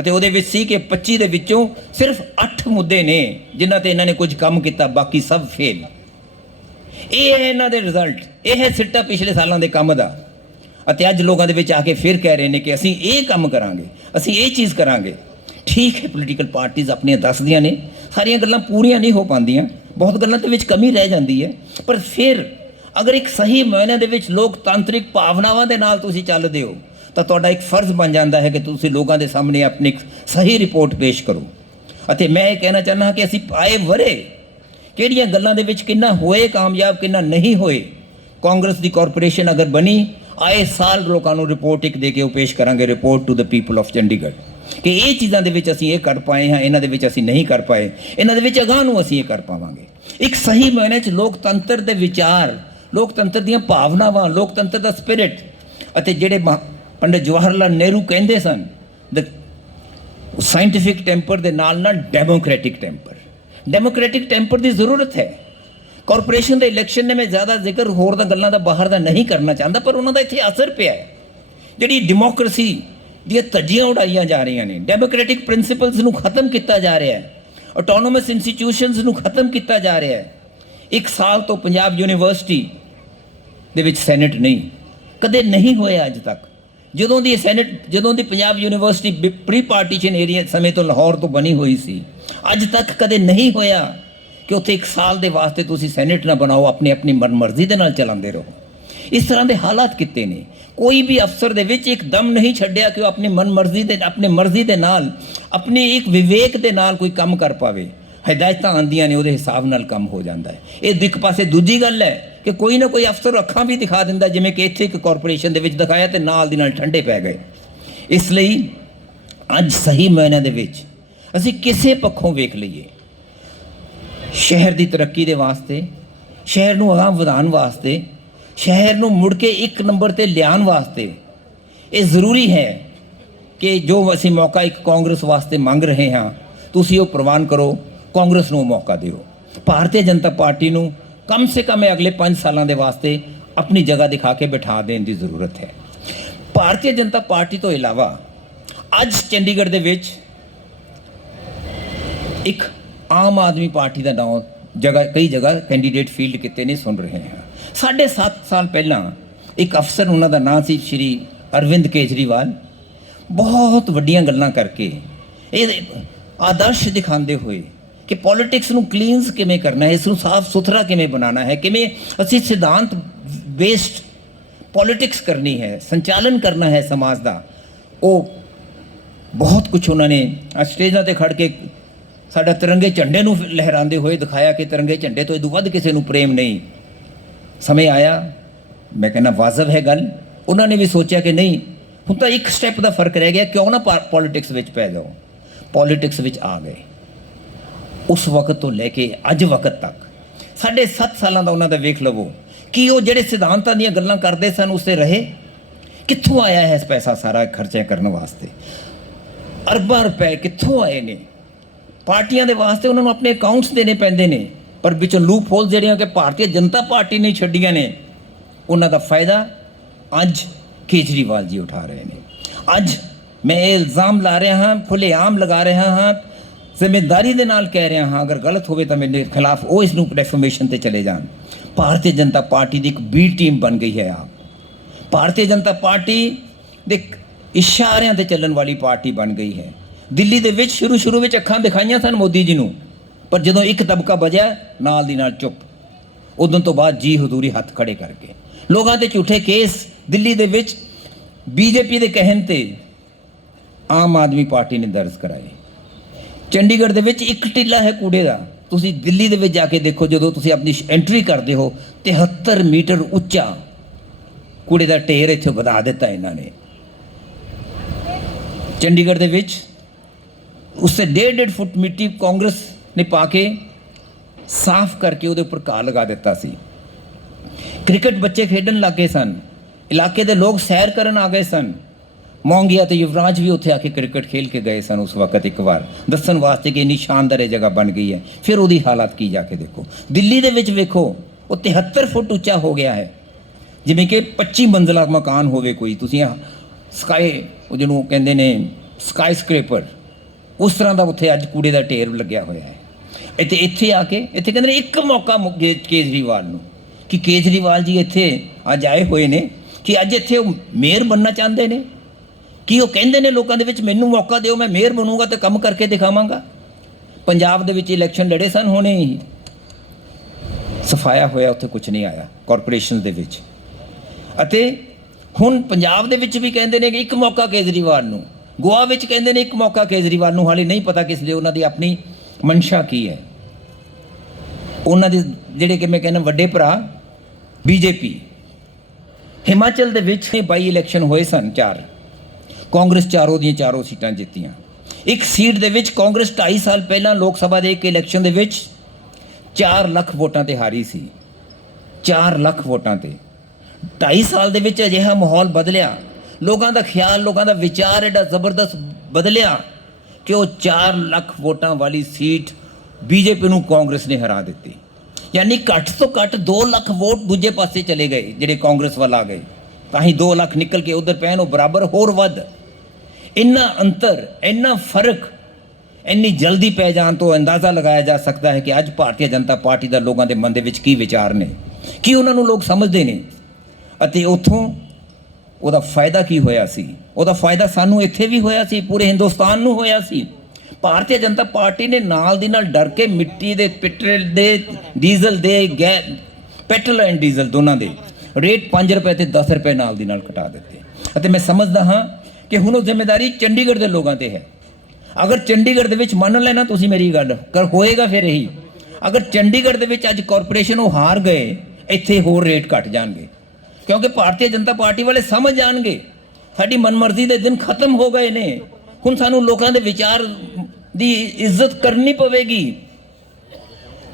ਅਤੇ ਉਹਦੇ ਵਿੱਚ ਸੀ ਕਿ 25 ਦੇ ਵਿੱਚੋਂ ਸਿਰਫ 8 ਮੁੱਦੇ ਨੇ ਜਿਨ੍ਹਾਂ 'ਤੇ ਇਹਨਾਂ ਨੇ ਕੁਝ ਕੰਮ ਕੀਤਾ, ਬਾਕੀ ਸਭ ਫੇਲ। ਇਹ ਹੈ ਇਹਨਾਂ ਦੇ ਰਿਜ਼ਲਟ, ਇਹ ਹੈ ਸਿੱਟਾ ਪਿਛਲੇ ਸਾਲਾਂ ਦੇ ਕੰਮ ਦਾ। ਅਤੇ ਅੱਜ ਲੋਕਾਂ ਦੇ ਵਿੱਚ ਆ ਕੇ ਫਿਰ ਕਹਿ ਰਹੇ ਨੇ ਕਿ ਅਸੀਂ ਇਹ ਕੰਮ ਕਰਾਂਗੇ, ਅਸੀਂ ਇਹ ਚੀਜ਼ ਕਰਾਂਗੇ। ਠੀਕ ਹੈ, ਪੋਲੀਟੀਕਲ ਪਾਰਟੀਆਂ ਆਪਣੀਆਂ ਦੱਸਦੀਆਂ ਨੇ, ਸਾਰੀਆਂ ਗੱਲਾਂ ਪੂਰੀਆਂ ਨਹੀਂ ਹੋ ਪਾਉਂਦੀਆਂ, ਬਹੁਤ ਗੱਲਾਂ ਦੇ ਵਿੱਚ ਕਮੀ ਰਹਿ ਜਾਂਦੀ ਹੈ। ਪਰ ਫਿਰ ਅਗਰ ਇੱਕ ਸਹੀ ਮਾਇਨੇ ਦੇ ਵਿੱਚ ਲੋਕਤਾਂਤਰਿਕ ਭਾਵਨਾਵਾਂ ਦੇ ਨਾਲ ਤੁਸੀਂ ਚੱਲਦੇ ਹੋ, ਤਾਂ ਤੁਹਾਡਾ ਇੱਕ ਫਰਜ਼ ਬਣ ਜਾਂਦਾ ਹੈ ਕਿ ਤੁਸੀਂ ਲੋਕਾਂ ਦੇ ਸਾਹਮਣੇ ਆਪਣੀ ਇੱਕ ਸਹੀ ਰਿਪੋਰਟ ਪੇਸ਼ ਕਰੋ। ਅਤੇ ਮੈਂ ਇਹ ਕਹਿਣਾ ਚਾਹੁੰਦਾ ਹਾਂ ਕਿ ਅਸੀਂ ਆਏ ਵਰੇ ਕਿਹੜੀਆਂ ਗੱਲਾਂ ਦੇ ਵਿੱਚ ਕਿੰਨਾ ਹੋਏ ਕਾਮਯਾਬ, ਕਿੰਨਾ ਨਹੀਂ ਹੋਏ। ਕਾਂਗਰਸ ਦੀ ਕਾਰਪੋਰੇਸ਼ਨ ਅਗਰ ਬਣੀ, ਆਏ ਸਾਲ ਲੋਕਾਂ ਨੂੰ ਰਿਪੋਰਟ ਇੱਕ ਦੇ ਕੇ ਉਹ ਪੇਸ਼ ਕਰਾਂਗੇ, report to the people of Chandigarh, ਕਿ ਇਹ ਚੀਜ਼ਾਂ ਦੇ ਵਿੱਚ ਅਸੀਂ ਇਹ ਕਰ ਪਾਏ ਹਾਂ, ਇਹਨਾਂ ਦੇ ਵਿੱਚ ਅਸੀਂ ਨਹੀਂ ਕਰ ਪਾਏ, ਇਹਨਾਂ ਦੇ ਵਿੱਚ ਅਗਾਂਹ ਨੂੰ ਅਸੀਂ ਇਹ ਕਰ ਪਾਵਾਂਗੇ। ਇੱਕ ਸਹੀ ਮਾਇਨੇ 'ਚ ਲੋਕਤੰਤਰ ਦੇ ਵਿਚਾਰ, ਲੋਕਤੰਤਰ ਦੀਆਂ ਭਾਵਨਾਵਾਂ, ਲੋਕਤੰਤਰ ਦਾ ਸਪਿਰਿਟ, ਅਤੇ ਜਿਹੜੇ ਪੰਡਿਤ ਜਵਾਹਰ ਲਾਲ ਨਹਿਰੂ ਕਹਿੰਦੇ ਸਨ, ਦ ਸਾਇੰਟੀਫਿਕ ਟੈਂਪਰ ਦੇ ਨਾਲ ਨਾਲ ਡੈਮੋਕ੍ਰੈਟਿਕ ਟੈਂਪਰ ਦੀ ਜ਼ਰੂਰਤ ਹੈ। ਕਾਰਪੋਰੇਸ਼ਨ ਦੇ ਇਲੈਕਸ਼ਨ ਨੇ, ਮੈਂ ਜ਼ਿਆਦਾ ਜ਼ਿਕਰ ਹੋਰ ਦਾ ਗੱਲਾਂ ਦਾ ਬਾਹਰ ਦਾ ਨਹੀਂ ਕਰਨਾ ਚਾਹੁੰਦਾ, ਪਰ ਉਹਨਾਂ ਦਾ ਇੱਥੇ ਅਸਰ ਪਿਆ ਹੈ। ਜਿਹੜੀ ਡੈਮੋਕ੍ਰੇਸੀ ਦੀਆਂ ਧੱਜੀਆਂ ਉਡਾਈਆਂ ਜਾ ਰਹੀਆਂ ਨੇ, ਡੈਮੋਕ੍ਰੈਟਿਕ ਪ੍ਰਿੰਸੀਪਲਸ ਨੂੰ ਖਤਮ ਕੀਤਾ ਜਾ ਰਿਹਾ ਹੈ, ਆਟੋਨੋਮਸ ਇੰਸਟੀਟਿਊਸ਼ਨਸ ਨੂੰ ਖਤਮ ਕੀਤਾ ਜਾ ਰਿਹਾ ਹੈ। 1 ਸਾਲ ਤੋਂ ਪੰਜਾਬ ਯੂਨੀਵਰਸਿਟੀ ਦੇ ਵਿੱਚ ਸੈਨੇਟ ਨਹੀਂ, ਕਦੇ ਨਹੀਂ ਹੋਇਆ ਅੱਜ ਤੱਕ। ਜਦੋਂ ਦੀ Punjab university pre partition area ਸਮੇਂ ਤੋਂ ਲਾਹੌਰ ਤੋਂ ਬਣੀ ਹੋਈ ਸੀ, ਅੱਜ ਤੱਕ ਕਦੇ ਨਹੀਂ ਹੋਇਆ ਕਿ ਉੱਥੇ 1 ਸਾਲ ਦੇ ਵਾਸਤੇ ਤੁਸੀਂ ਸੈਨੇਟ ਨਾ ਬਣਾਓ, ਆਪਣੀ ਮਨਮਰਜ਼ੀ ਦੇ ਨਾਲ ਚਲਾਉਂਦੇ ਰਹੋ। ਇਸ ਤਰ੍ਹਾਂ ਦੇ ਹਾਲਾਤ ਕੀਤੇ ਨੇ। ਕੋਈ ਵੀ ਅਫਸਰ ਦੇ ਵਿੱਚ ਇੱਕਦਮ ਨਹੀਂ ਛੱਡਿਆ ਕਿ ਉਹ ਆਪਣੀ ਮਰਜ਼ੀ ਦੇ ਨਾਲ, ਆਪਣੀ ਇੱਕ ਵਿਵੇਕ ਦੇ ਨਾਲ ਕੋਈ ਕੰਮ ਕਰ ਪਾਵੇ। ਹਦਾਇਤਾਂ ਆਉਂਦੀਆਂ ਨੇ, ਉਹਦੇ ਹਿਸਾਬ ਨਾਲ ਕੰਮ ਹੋ ਜਾਂਦਾ ਹੈ। ਇਹ ਇੱਕ ਪਾਸੇ ਦੂਜੀ ਗੱਲ ਹੈ ਕਿ ਕੋਈ ਨਾ ਕੋਈ ਅਫਸਰ ਅੱਖਾਂ ਵੀ ਦਿਖਾ ਦਿੰਦਾ, ਜਿਵੇਂ ਕਿ ਇੱਥੇ ਇੱਕ ਕਾਰਪੋਰੇਸ਼ਨ ਦੇ ਵਿੱਚ ਦਿਖਾਇਆ ਤੇ ਨਾਲ ਦੀ ਨਾਲ ਠੰਡੇ ਪੈ ਗਏ। ਇਸ ਲਈ ਅੱਜ ਸਹੀ ਮਾਇਨਿਆਂ ਦੇ ਵਿੱਚ ਅਸੀਂ ਕਿਸੇ ਪੱਖੋਂ ਵੇਖ ਲਈਏ, ਸ਼ਹਿਰ ਦੀ ਤਰੱਕੀ ਦੇ ਵਾਸਤੇ, ਸ਼ਹਿਰ ਨੂੰ ਅਗਾਂਹ ਵਧਾਉਣ ਵਾਸਤੇ, ਸ਼ਹਿਰ ਨੂੰ ਮੁੜ ਕੇ 1 ਨੰਬਰ 'ਤੇ ਲਿਆਉਣ ਵਾਸਤੇ ਇਹ ਜ਼ਰੂਰੀ ਹੈ ਕਿ ਜੋ ਅਸੀਂ ਮੌਕਾ ਇੱਕ ਕਾਂਗਰਸ ਵਾਸਤੇ ਮੰਗ ਰਹੇ ਹਾਂ, ਤੁਸੀਂ ਉਹ ਪ੍ਰਵਾਨ ਕਰੋ, ਕਾਂਗਰਸ ਨੂੰ ਮੌਕਾ ਦਿਓ। ਭਾਰਤੀ ਜਨਤਾ ਪਾਰਟੀ ਨੂੰ ਕਮ ਸੇ ਕਮ ਅਗਲੇ 5 ਸਾਲਾਂ ਦੇ ਵਾਸਤੇ ਆਪਣੀ ਜਗ੍ਹਾ ਦਿਖਾ ਕੇ ਬਿਠਾ ਦੇਣ ਦੀ ਜ਼ਰੂਰਤ ਹੈ। ਭਾਰਤੀ ਜਨਤਾ ਪਾਰਟੀ ਤੋਂ ਇਲਾਵਾ ਅੱਜ ਚੰਡੀਗੜ੍ਹ ਦੇ ਵਿੱਚ ਇੱਕ ਆਮ ਆਦਮੀ ਪਾਰਟੀ ਦਾ ਨਾਮ ਕਈ ਜਗ੍ਹਾ ਕੈਂਡੀਡੇਟ ਫੀਲਡ ਕੀਤੇ ਨੇ, ਸੁਣ ਰਹੇ ਹਾਂ। 7.5 ਸਾਲ ਪਹਿਲਾਂ ਇੱਕ ਅਫਸਰ, ਉਹਨਾਂ ਦਾ ਨਾਮ ਸੀ ਸ਼੍ਰੀ ਅਰਵਿੰਦ ਕੇਜਰੀਵਾਲ, ਬਹੁਤ ਵੱਡੀਆਂ ਗੱਲਾਂ ਕਰਕੇ ਇਹ ਆਦਰਸ਼ ਦਿਖਾਉਂਦੇ ਹੋਏ ਕਿ ਪੋਲੀਟਿਕਸ ਨੂੰ ਕਲੀਨਸ ਕਿਵੇਂ ਕਰਨਾ ਹੈ, ਇਸ ਨੂੰ ਸਾਫ਼ ਸੁਥਰਾ ਕਿਵੇਂ ਬਣਾਉਣਾ ਹੈ, ਕਿਵੇਂ ਅਸੀਂ ਸਿਧਾਂਤ ਬੇਸਡ ਪੋਲੀਟਿਕਸ ਕਰਨੀ ਹੈ, ਸੰਚਾਲਨ ਕਰਨਾ ਹੈ ਸਮਾਜ ਦਾ, ਉਹ ਬਹੁਤ ਕੁਝ ਉਹਨਾਂ ਨੇ ਸਟੇਜਾਂ 'ਤੇ ਖੜ੍ਹ ਕੇ ਸਾਡਾ ਤਿਰੰਗੇ ਝੰਡੇ ਨੂੰ ਲਹਿਰਾਉਂਦੇ ਹੋਏ ਦਿਖਾਇਆ ਕਿ ਤਿਰੰਗੇ ਝੰਡੇ ਤੋਂ ਇਹ ਵੱਧ ਕਿਸੇ ਨੂੰ ਪ੍ਰੇਮ ਨਹੀਂ। ਸਮੇਂ ਆਇਆ, ਮੈਂ ਕਹਿੰਦਾ ਵਾਜਬ ਹੈ ਗੱਲ, ਉਹਨਾਂ ਨੇ ਵੀ ਸੋਚਿਆ ਕਿ ਨਹੀਂ, ਹੁਣ ਤਾਂ ਇੱਕ ਸਟੈਪ ਦਾ ਫਰਕ ਰਹਿ ਗਿਆ, ਕਿਉਂ ਨਾ ਪੋਲੀਟਿਕਸ ਵਿੱਚ ਪੈ ਜਾਓ। ਪੋਲੀਟਿਕਸ ਵਿੱਚ ਆ ਗਏ। ਉਸ ਵਕਤ ਤੋਂ ਲੈ ਕੇ ਅੱਜ ਵਕਤ ਤੱਕ 7.5 ਸਾਲਾਂ ਦਾ ਉਹਨਾਂ ਦਾ ਵੇਖ ਲਵੋ ਕਿ ਉਹ ਜਿਹੜੇ ਸਿਧਾਂਤਾਂ ਦੀਆਂ ਗੱਲਾਂ ਕਰਦੇ ਸਨ ਉਸ 'ਤੇ ਰਹੇ। ਕਿੱਥੋਂ ਆਇਆ ਹੈ ਪੈਸਾ ਸਾਰਾ ਖਰਚਾ ਕਰਨ ਵਾਸਤੇ? ਅਰਬਾਂ ਰੁਪਏ ਕਿੱਥੋਂ ਆਏ ਨੇ? ਪਾਰਟੀਆਂ ਦੇ ਵਾਸਤੇ ਉਹਨਾਂ ਨੂੰ ਆਪਣੇ ਅਕਾਊਂਟਸ ਦੇਣੇ ਪੈਂਦੇ ਨੇ, ਪਰ ਵਿੱਚੋਂ ਲੂਪ ਹੋਲ ਜਿਹੜੀਆਂ ਕਿ ਭਾਰਤੀ ਜਨਤਾ ਪਾਰਟੀ ਨੇ ਛੱਡੀਆਂ ਨੇ, ਉਹਨਾਂ ਦਾ ਫਾਇਦਾ ਅੱਜ ਕੇਜਰੀਵਾਲ ਜੀ ਉਠਾ ਰਹੇ ਨੇ। ਅੱਜ ਮੈਂ ਇਹ ਇਲਜ਼ਾਮ ਲਾ ਰਿਹਾ ਹਾਂ, ਖੁੱਲ੍ਹੇਆਮ ਲਗਾ ਰਿਹਾ ਹਾਂ, ਜ਼ਿੰਮੇਦਾਰੀ ਦੇ ਨਾਲ ਕਹਿ ਰਿਹਾ ਹਾਂ, ਅਗਰ ਗਲਤ ਹੋਵੇ ਤਾਂ ਮੇਰੇ ਖਿਲਾਫ ਉਹ ਇਸ ਨੂੰ ਡੈਫੇਮੇਸ਼ਨ 'ਤੇ ਚਲੇ ਜਾਣ। ਭਾਰਤੀ ਜਨਤਾ ਪਾਰਟੀ ਦੀ ਇੱਕ ਬੀ ਟੀਮ ਬਣ ਗਈ ਹੈ। ਆਪ ਭਾਰਤੀ ਜਨਤਾ ਪਾਰਟੀ ਦੇ ਇਸ਼ਾਰਿਆਂ 'ਤੇ ਚੱਲਣ ਵਾਲੀ ਪਾਰਟੀ ਬਣ ਗਈ ਹੈ। ਦਿੱਲੀ ਦੇ ਵਿੱਚ ਸ਼ੁਰੂ ਵਿੱਚ ਅੱਖਾਂ ਦਿਖਾਈਆਂ ਸਨ ਮੋਦੀ ਜੀ ਨੂੰ, ਪਰ ਜਦੋਂ ਇੱਕ ਦਬਕਾ ਵੱਜਿਆ ਨਾਲ ਦੀ ਨਾਲ ਚੁੱਪ। ਉਦੋਂ ਤੋਂ ਬਾਅਦ ਜੀ ਹਜ਼ੂਰੀ ਹੱਥ ਖੜੇ ਕਰਕੇ ਲੋਕਾਂ 'ਤੇ ਝੂਠੇ ਕੇਸ ਦਿੱਲੀ ਦੇ ਵਿੱਚ ਬੀਜੇਪੀ ਦੇ ਕਹਿਣ 'ਤੇ ਆਮ ਆਦਮੀ ਪਾਰਟੀ ਨੇ ਦਰਜ ਕਰਾਏ। ਚੰਡੀਗੜ੍ਹ ਦੇ ਵਿੱਚ ਇੱਕ ਟਿੱਲਾ ਹੈ ਕੂੜੇ ਦਾ। ਤੁਸੀਂ ਦਿੱਲੀ ਦੇ ਵਿੱਚ ਜਾ ਕੇ ਦੇਖੋ, ਜਦੋਂ ਤੁਸੀਂ ਆਪਣੀ ਐਂਟਰੀ ਕਰਦੇ ਹੋ 73 ਮੀਟਰ ਉੱਚਾ ਕੂੜੇ ਦਾ ਢੇਰ ਇੱਥੇ ਵਧਾ ਦਿੱਤਾ ਇਹਨਾਂ ਨੇ। ਚੰਡੀਗੜ੍ਹ ਦੇ ਵਿੱਚ ਉਸੇ 1.5 ਫੁੱਟ ਮਿੱਟੀ ਕਾਂਗਰਸ ਨੇ ਪਾ ਕੇ ਸਾਫ਼ ਕਰਕੇ ਉਹਦੇ ਉੱਪਰ ਘਾਹ ਲਗਾ ਦਿੱਤਾ ਸੀ। ਕ੍ਰਿਕਟ ਬੱਚੇ ਖੇਡਣ ਲੱਗ ਗਏ ਸਨ, ਇਲਾਕੇ ਦੇ ਲੋਕ ਸੈਰ ਕਰਨ ਆ ਗਏ ਸਨ। ਮੋਂਗੀਆ ਤੇ ਯੁਵਰਾਜ ਵੀ ਉੱਥੇ ਆ ਕੇ ਕ੍ਰਿਕਟ ਖੇਲ ਕੇ ਗਏ ਸਨ ਉਸ ਵਕਤ, ਇੱਕ ਵਾਰ ਦੱਸਣ ਵਾਸਤੇ ਕਿ ਇੰਨੀ ਸ਼ਾਨਦਾਰ ਇਹ ਜਗ੍ਹਾ ਬਣ ਗਈ ਹੈ। ਫਿਰ ਉਹਦੀ ਹਾਲਾਤ ਕੀ ਜਾ ਕੇ ਦੇਖੋ। ਦਿੱਲੀ ਦੇ ਵਿੱਚ ਵੇਖੋ, ਉਹ 73 ਫੁੱਟ ਉੱਚਾ ਹੋ ਗਿਆ ਹੈ, ਜਿਵੇਂ ਕਿ 25 ਮੰਜ਼ਿਲਾ ਮਕਾਨ ਹੋਵੇ ਕੋਈ। ਤੁਸੀਂ ਸਕਾਈ, ਉਹ ਜਿਹਨੂੰ ਕਹਿੰਦੇ ਨੇ ਸਕਾਈ ਸਕ੍ਰੇਪਰ, ਉਸ ਤਰ੍ਹਾਂ ਦਾ ਉੱਥੇ ਅੱਜ ਕੂੜੇ ਦਾ ਢੇਰ ਲੱਗਿਆ ਹੋਇਆ ਹੈ। ਇੱਥੇ ਆ ਕੇ ਇੱਥੇ ਕਹਿੰਦੇ ਨੇ ਇੱਕ ਮੌਕਾ ਕੇਜਰੀਵਾਲ ਨੂੰ, ਕਿ ਕੇਜਰੀਵਾਲ ਜੀ ਇੱਥੇ ਅੱਜ ਆਏ ਹੋਏ ਨੇ, ਕਿ ਅੱਜ ਇੱਥੇ ਉਹ ਮੇਅਰ ਬਣਨਾ ਚਾਹੁੰਦੇ ਨੇ, ਕਿ ਉਹ ਕਹਿੰਦੇ ਨੇ ਲੋਕਾਂ ਦੇ ਵਿੱਚ ਮੈਨੂੰ ਮੌਕਾ ਦਿਓ, ਮੈਂ ਮੇਅਰ ਬਣੂੰਗਾ ਤੇ ਕੰਮ ਕਰਕੇ ਦਿਖਾਵਾਂਗਾ। ਪੰਜਾਬ ਦੇ ਵਿੱਚ ਇਲੈਕਸ਼ਨ ਲੜੇ ਸਨ, ਹੁਣੇ ਹੀ ਸਫਾਇਆ ਹੋਇਆ, ਉੱਥੇ ਕੁਝ ਨਹੀਂ ਆਇਆ ਕਾਰਪੋਰੇਸ਼ਨ ਦੇ ਵਿੱਚ। ਅਤੇ ਹੁਣ ਪੰਜਾਬ ਦੇ ਵਿੱਚ ਵੀ ਕਹਿੰਦੇ ਨੇ ਕਿ ਇੱਕ ਮੌਕਾ ਕੇਜਰੀਵਾਲ ਨੂੰ, ਗੋਆ ਵਿੱਚ ਕਹਿੰਦੇ ਨੇ ਇੱਕ ਮੌਕਾ ਕੇਜਰੀਵਾਲ ਨੂੰ। ਹਾਲੇ ਨਹੀਂ ਪਤਾ ਕਿਸ ਲਈ, ਉਹਨਾਂ ਦੀ ਆਪਣੀ ਮਨਸ਼ਾ ਕੀ ਹੈ। ਉਹਨਾਂ ਦੇ ਜਿਹੜੇ ਕਿ ਮੈਂ ਕਹਿੰਦਾ ਵੱਡੇ ਭਰਾ ਬੀਜੇਪੀ। ਹਿਮਾਚਲ ਦੇ ਵਿੱਚ 22 ਇਲੈਕਸ਼ਨ ਹੋਏ ਸਨ, 4 ਕਾਂਗਰਸ ਚਾਰੋਂ ਦੀਆਂ ਚਾਰੋਂ ਸੀਟਾਂ ਜਿੱਤੀਆਂ। ਇੱਕ ਸੀਟ ਦੇ ਵਿੱਚ ਕਾਂਗਰਸ 2.5 ਸਾਲ ਪਹਿਲਾਂ ਲੋਕ ਸਭਾ ਦੇ ਇੱਕ ਇਲੈਕਸ਼ਨ ਦੇ ਵਿੱਚ 4 ਲੱਖ ਵੋਟਾਂ ਤੇ ਹਾਰੀ ਸੀ। 4 ਲੱਖ ਵੋਟਾਂ ਤੇ 2.5 ਸਾਲ ਦੇ ਵਿੱਚ ਅਜਿਹਾ ਮਾਹੌਲ ਬਦਲਿਆ, ਲੋਕਾਂ ਦਾ ਖਿਆਲ, ਲੋਕਾਂ ਦਾ ਵਿਚਾਰ ਐਡਾ ਜ਼ਬਰਦਸਤ ਬਦਲਿਆ ਕਿ ਉਹ 4 ਲੱਖ ਵੋਟਾਂ ਵਾਲੀ ਸੀਟ ਬੀਜੇਪੀ ਨੂੰ ਕਾਂਗਰਸ ਨੇ ਹਰਾ ਦਿੱਤੀ। ਯਾਨੀ ਘੱਟ ਤੋਂ ਘੱਟ 2 ਲੱਖ ਵੋਟ ਦੂਜੇ ਪਾਸੇ ਚਲੇ ਗਏ, ਜਿਹੜੇ ਕਾਂਗਰਸ ਵੱਲ ਆ ਗਏ। ਤਾਂ ਹੀ 2 ਲੱਖ ਨਿਕਲ ਕੇ ਉਧਰ ਪੈਣ, ਉਹ ਬਰਾਬਰ ਹੋਰ ਵੱਧ। ਇੰਨਾ ਅੰਤਰ, ਇੰਨਾ ਫਰਕ ਇੰਨੀ ਜਲਦੀ ਪੈ ਜਾਣ ਤੋਂ ਅੰਦਾਜ਼ਾ ਲਗਾਇਆ ਜਾ ਸਕਦਾ ਹੈ ਕਿ ਅੱਜ ਭਾਰਤੀ ਜਨਤਾ ਪਾਰਟੀ ਦਾ ਲੋਕਾਂ ਦੇ ਮਨ ਦੇ ਵਿੱਚ ਕੀ ਵਿਚਾਰ ਨੇ, ਕੀ ਉਹਨਾਂ ਨੂੰ ਲੋਕ ਸਮਝਦੇ ਨੇ, ਅਤੇ ਉੱਥੋਂ ਉਹਦਾ ਫਾਇਦਾ ਕੀ ਹੋਇਆ ਸੀ। ਉਹਦਾ ਫਾਇਦਾ ਸਾਨੂੰ ਇੱਥੇ ਵੀ ਹੋਇਆ ਸੀ, ਪੂਰੇ ਹਿੰਦੁਸਤਾਨ ਨੂੰ ਹੋਇਆ ਸੀ। ਭਾਰਤੀ ਜਨਤਾ ਪਾਰਟੀ ਨੇ ਨਾਲ ਦੀ ਨਾਲ ਡਰ ਕੇ ਮਿੱਟੀ ਦੇ, ਪੈਟਰੋਲ ਦੇ, ਡੀਜ਼ਲ ਦੇ, ਪੈਟਰੋਲ ਐਂਡ ਡੀਜ਼ਲ ਦੋਨਾਂ ਦੇ ਰੇਟ 5 ਰੁਪਏ ਤੇ 10 ਰੁਪਏ ਨਾਲ ਦੀ ਨਾਲ ਘਟਾ ਦਿੱਤੇ। ਅਤੇ ਮੈਂ ਸਮਝਦਾ ਹਾਂ ਕਿ ਹੁਣ ਉਹ ਜ਼ਿੰਮੇਵਾਰੀ ਚੰਡੀਗੜ੍ਹ ਦੇ ਲੋਕਾਂ ਤੇ ਹੈ। ਅਗਰ ਚੰਡੀਗੜ੍ਹ ਦੇ ਵਿੱਚ ਮੰਨ ਲੈਣਾ ਤੁਸੀਂ ਮੇਰੀ ਗੱਲ ਕਰ ਹੋਏਗਾ ਫਿਰ ਇਹੀ, ਅਗਰ ਚੰਡੀਗੜ੍ਹ ਦੇ ਵਿੱਚ ਅੱਜ ਕਾਰਪੋਰੇਸ਼ਨ ਉਹ ਹਾਰ ਗਏ, ਇੱਥੇ ਹੋਰ ਰੇਟ ਘਟ ਜਾਣਗੇ, ਕਿਉਂਕਿ ਭਾਰਤੀ ਜਨਤਾ ਪਾਰਟੀ ਵਾਲੇ ਸਮਝ ਜਾਣਗੇ ਸਾਡੀ ਮਨਮਰਜ਼ੀ ਦੇ ਦਿਨ ਖਤਮ ਹੋ ਗਏ ਨੇ। ਹੁਣ ਸਾਨੂੰ ਲੋਕਾਂ ਦੇ ਵਿਚਾਰ ਦੀ ਇੱਜ਼ਤ ਕਰਨੀ ਪਵੇਗੀ।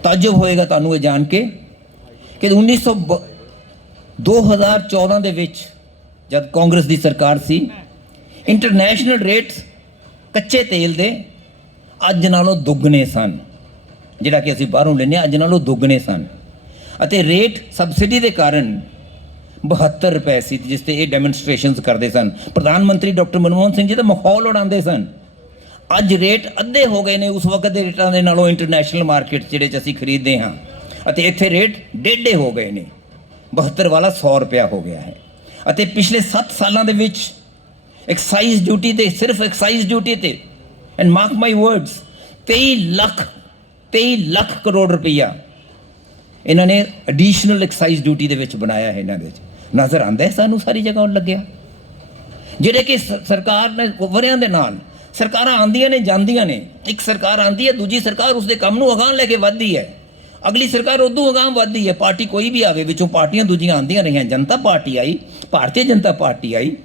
ਤਾਜਬ ਹੋਏਗਾ ਤੁਹਾਨੂੰ ਇਹ ਜਾਣ ਕੇ ਕਿ 2014 ਦੇ ਵਿੱਚ ਜਦ ਕਾਂਗਰਸ ਦੀ ਸਰਕਾਰ ਸੀ, ਇੰਟਰਨੈਸ਼ਨਲ ਰੇਟਸ ਕੱਚੇ ਤੇਲ ਦੇ ਅੱਜ ਨਾਲੋਂ ਦੁੱਗਣੇ ਸਨ, ਜਿਹੜਾ ਕਿ ਅਸੀਂ ਬਾਹਰੋਂ ਲੈਂਦੇ ਹਾਂ, ਅੱਜ ਨਾਲੋਂ ਦੁੱਗਣੇ ਸਨ। ਅਤੇ ਰੇਟ ਸਬਸਿਡੀ ਦੇ ਕਾਰਨ 72 ਰੁਪਏ ਸੀ, ਜਿਸ ਤੇ ਇਹ ਡੈਮੋਨਸਟ੍ਰੇਸ਼ਨਸ ਕਰਦੇ ਸਨ। ਪ੍ਰਧਾਨ ਮੰਤਰੀ ਡਾਕਟਰ ਮਨਮੋਹਨ ਸਿੰਘ ਜੀ ਤਾਂ ਮਾਹੌਲ ਉਡਾਉਂਦੇ ਸਨ। ਅੱਜ ਰੇਟ ਅੱਧੇ ਹੋ ਗਏ ਨੇ ਉਸ ਵਕਤ ਦੇ ਰੇਟਾਂ ਦੇ ਨਾਲੋਂ ਇੰਟਰਨੈਸ਼ਨਲ ਮਾਰਕੀਟ ਜਿਹੜੇ 'ਚ ਅਸੀਂ ਖਰੀਦਦੇ ਹਾਂ, ਅਤੇ ਇੱਥੇ ਰੇਟ ਡੇਢੇ ਹੋ ਗਏ ਨੇ। 72 ਵਾਲਾ 100 ਰੁਪਇਆ ਹੋ ਗਿਆ ਹੈ। ਅਤੇ ਪਿਛਲੇ 7 ਸਾਲਾਂ ਦੇ ਵਿੱਚ ਐਕਸਾਈਜ਼ ਡਿਊਟੀ ਤੇ, ਸਿਰਫ ਐਕਸਾਈਜ਼ ਡਿਊਟੀ ਤੇ, and mark my words, 23 lakh crore ਰੁਪਈਆ ਇਹਨਾਂ ਨੇ ਐਡੀਸ਼ਨਲ ਐਕਸਾਈਜ਼ ਡਿਊਟੀ ਦੇ ਵਿੱਚ ਬਣਾਇਆ ਹੈ। ਇਹਨਾਂ ਦੇ ਵਿੱਚ ਨਜ਼ਰ ਆਉਂਦਾ ਹੈ ਸਾਨੂੰ ਸਾਰੀ ਜਗ੍ਹਾ ਲੱਗਿਆ, ਜਿਹੜੇ ਕਿ ਸਰਕਾਰ ਨੇ ਵਰਿਆਂ ਦੇ ਨਾਲ, ਸਰਕਾਰਾਂ ਆਉਂਦੀਆਂ ਨੇ ਜਾਂਦੀਆਂ ਨੇ, ਇੱਕ ਸਰਕਾਰ ਆਉਂਦੀ ਹੈ, ਦੂਜੀ ਸਰਕਾਰ ਉਸਦੇ ਕੰਮ ਨੂੰ ਅਗਾਂਹ ਲੈ ਕੇ ਵੱਧਦੀ ਹੈ, ਅਗਲੀ ਸਰਕਾਰ ਉਦੋਂ ਅਗਾਂਹ ਵੱਧਦੀ ਹੈ। ਪਾਰਟੀ ਕੋਈ ਵੀ ਆਵੇ, ਵਿੱਚੋਂ ਪਾਰਟੀਆਂ ਦੂਜੀਆਂ ਆਉਂਦੀਆਂ ਰਹੀਆਂ, ਜਨਤਾ ਪਾਰਟੀ ਆਈ, ਭਾਰਤੀ ਜਨਤਾ ਪਾਰਟੀ ਆਈ,